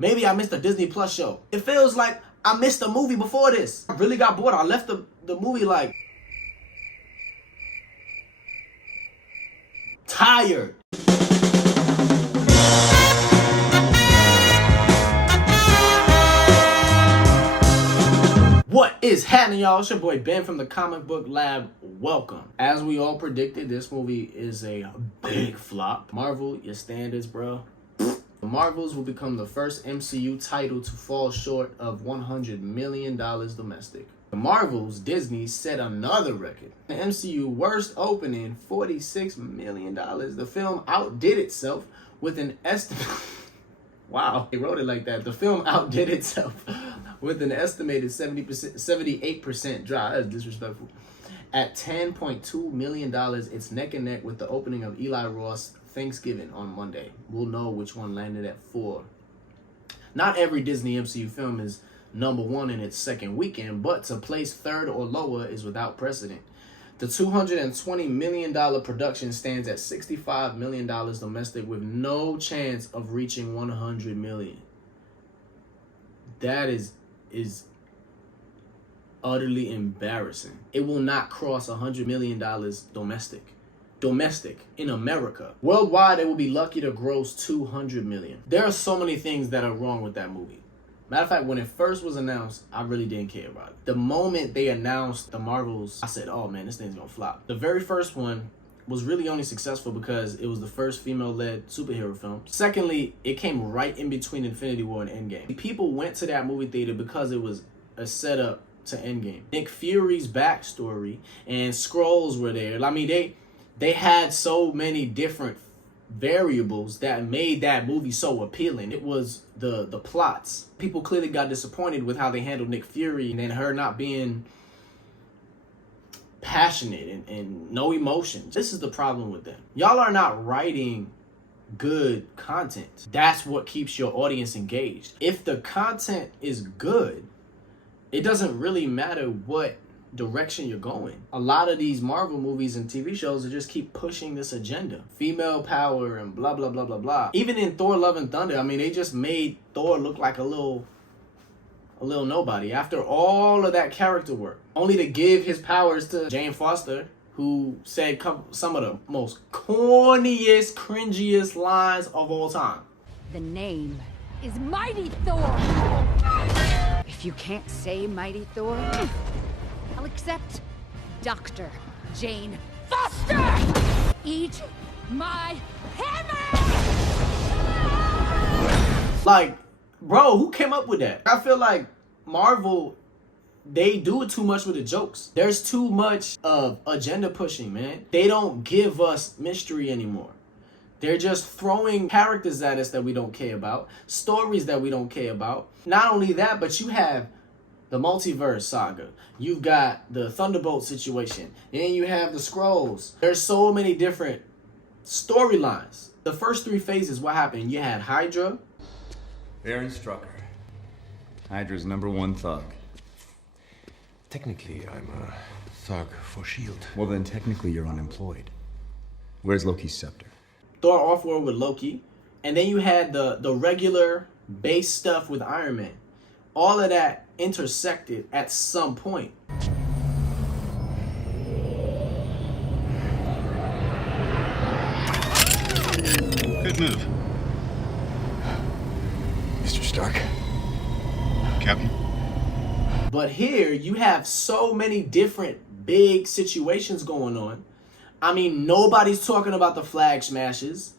Maybe I missed a Disney Plus show. It feels like I missed a movie before this. I really got bored. I left the movie like tired. What is happening, y'all? It's your boy Ben from the Comic Book Lab. Welcome. As we all predicted, this movie is a big flop. Marvel, your standards, bro. The Marvels will become the first MCU title to fall short of $100 million domestic. The Marvels, Disney, set another record. The MCU worst opening, $46 million. The film outdid itself with an estimate... Wow, they wrote it like that. The film outdid itself with an estimated 78% drop. That's disrespectful. At $10.2 million, it's neck and neck with the opening of Eli Roth's Thanksgiving on Monday. We'll know which one landed at 4. Not every Disney MCU film is #1 in its second weekend, but to place third or lower is without precedent. The $220 million production stands at $65 million domestic with no chance of reaching $100 million. That is utterly embarrassing. It will not cross $100 million domestic in America. Worldwide, it will be lucky to gross $200 million. There are so many things that are wrong with that movie. Matter of fact, when it first was announced, I really didn't care about it. The moment they announced the Marvels, I said, oh man, this thing's gonna flop. The very first one was really only successful because it was the first female-led superhero film. Secondly, it came right in between Infinity War and Endgame. People went to that movie theater because it was a setup to Endgame. Nick Fury's backstory and Skrulls were there. I mean, they had so many different variables that made that movie so appealing. It was the plots. People clearly got disappointed with how they handled Nick Fury and her not being passionate and no emotions. This is the problem with them. Y'all are not writing good content. That's what keeps your audience engaged. If the content is good, it doesn't really matter what direction you're going. A lot of these Marvel movies and TV shows just keep pushing this agenda. Female power and blah, blah, blah, blah, blah. Even in Thor Love and Thunder, I mean, they just made Thor look like a little nobody after all of that character work. Only to give his powers to Jane Foster, who said some of the most corniest, cringiest lines of all time. The name is Mighty Thor. If you can't say Mighty Thor, I'll accept Dr. Jane Foster! Eat my hammer! Like, bro, who came up with that? I feel like Marvel, they do it too much with the jokes. There's too much of agenda pushing, man. They don't give us mystery anymore. They're just throwing characters at us that we don't care about, stories that we don't care about. Not only that, but you have the multiverse saga. You've got the Thunderbolt situation. Then you have the Skrulls. There's so many different storylines. The first 3 phases, what happened? You had Hydra. Baron Strucker. Hydra's #1 thug. Technically, I'm a thug for S.H.I.E.L.D. Well, then technically you're unemployed. Where's Loki's scepter? Thor off-world with Loki. And then you had the regular base stuff with Iron Man. All of that intersected at some point. Good move. Mr. Stark. Captain? But here you have so many different big situations going on. I mean, nobody's talking about the flag smashes.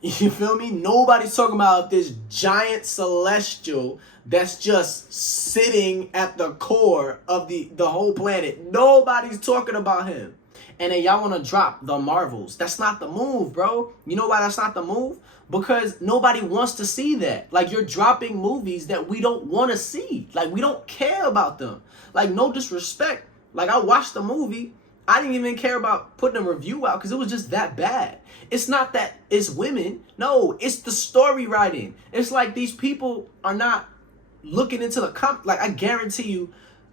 You feel me? Nobody's talking about this giant celestial that's just sitting at the core of the whole planet. Nobody's talking about him. And then y'all want to drop the Marvels. That's not the move, bro. You know why that's not the move? Because nobody wants to see that. Like, you're dropping movies that we don't want to see. Like, we don't care about them. Like, no disrespect. Like, I watched the movie. I didn't even care about putting a review out because it was just that bad. It's not that it's women. No, it's the story writing. It's like these people are not looking into the like, I guarantee you,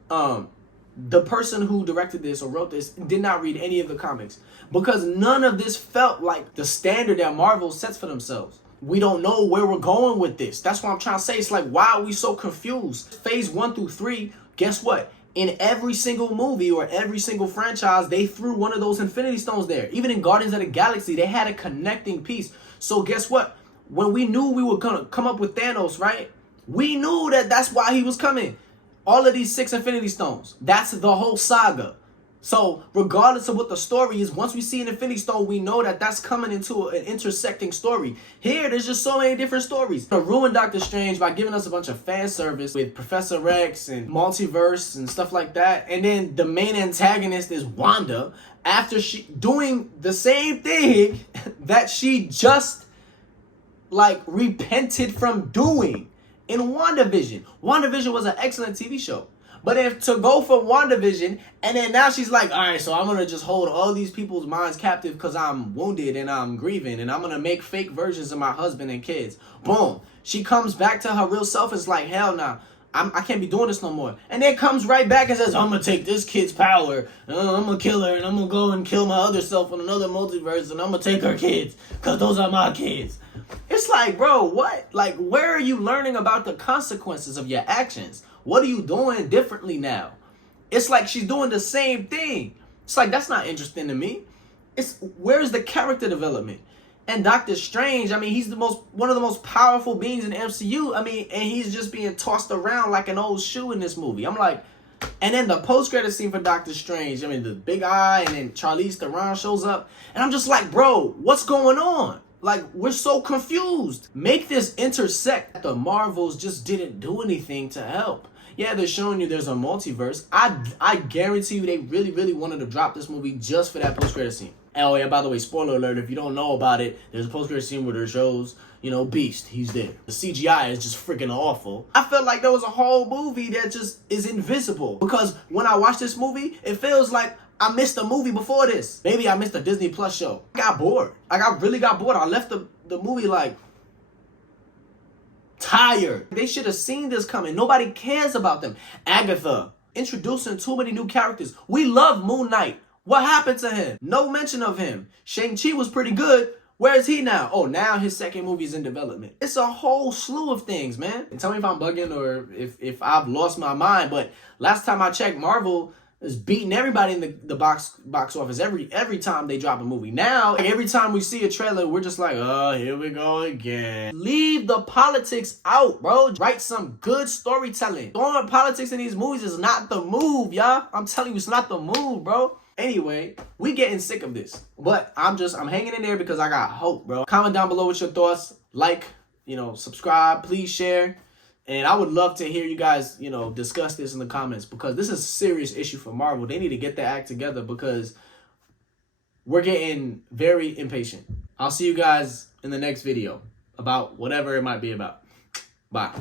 the person who directed this or wrote this did not read any of the comics because none of this felt like the standard that Marvel sets for themselves. we don't know where we're going with this. That's what I'm trying to say. It's like, why are we so confused? Phase 1 through 3, guess what? In every single movie or every single franchise, they threw one of those Infinity Stones there. Even in Guardians of the Galaxy, they had a connecting piece. So guess what? When we knew we were gonna come up with Thanos, right? We knew that that's why he was coming. All of these 6 Infinity Stones. That's the whole saga. So regardless of what the story is, once we see an Infinity Stone, we know that that's coming into an intersecting story. Here, there's just so many different stories. To ruin Doctor Strange by giving us a bunch of fan service with Professor X and multiverse and stuff like that. And then the main antagonist is Wanda after she doing the same thing that she just like repented from doing in WandaVision. WandaVision was an excellent TV show. But if to go for WandaVision, and then now she's like, all right, so I'm going to just hold all these people's minds captive because I'm wounded and I'm grieving, and I'm going to make fake versions of my husband and kids. Boom. She comes back to her real self. It's like, hell nah, I can't be doing this no more. And then comes right back and says, I'm going to take this kid's power. I'm going to kill her, and I'm going to go and kill my other self in another multiverse, and I'm going to take her kids because those are my kids. It's like, bro, what? Like, where are you learning about the consequences of your actions? What are you doing differently now? It's like she's doing the same thing. It's like, that's not interesting to me. It's where's the character development? And Doctor Strange, I mean, he's one of the most powerful beings in the MCU. I mean, and he's just being tossed around like an old shoe in this movie. I'm like, and then the post-credit scene for Doctor Strange, I mean, the big eye, and then Charlize Theron shows up. And I'm just like, bro, what's going on? Like, we're so confused. Make this intersect. The Marvels just didn't do anything to help. Yeah, they're showing you there's a multiverse. I guarantee you they really, really wanted to drop this movie just for that post-credit scene. Oh yeah, by the way, spoiler alert, if you don't know about it, there's a post-credit scene where it shows, you know, Beast. He's there. The CGI is just freaking awful. I felt like there was a whole movie that just is invisible. Because when I watch this movie, it feels like I missed a movie before this. Maybe I missed a Disney Plus show. I got bored. Like, I really got bored. I left the movie like tired. They should have seen this coming. Nobody cares about them. Agatha, introducing too many new characters. We love Moon Knight. What happened to him? No mention of him. Shang-Chi was pretty good. Where is he now? Oh, now his second movie is in development. It's a whole slew of things, man. And tell me if I'm bugging or if I've lost my mind. But last time I checked, Marvel is beating everybody in the box office every time they drop a movie. Now, like, every time we see a trailer, we're just like, oh, here we go again. Leave the politics out, bro. Write some good storytelling. Throwing politics in these movies is not the move, y'all. I'm telling you, it's not the move, bro. Anyway, we getting sick of this. But I'm hanging in there because I got hope, bro. Comment down below with your thoughts. Like, subscribe. Please share. And I would love to hear you guys, discuss this in the comments because this is a serious issue for Marvel. They need to get their act together because we're getting very impatient. I'll see you guys in the next video about whatever it might be about. Bye.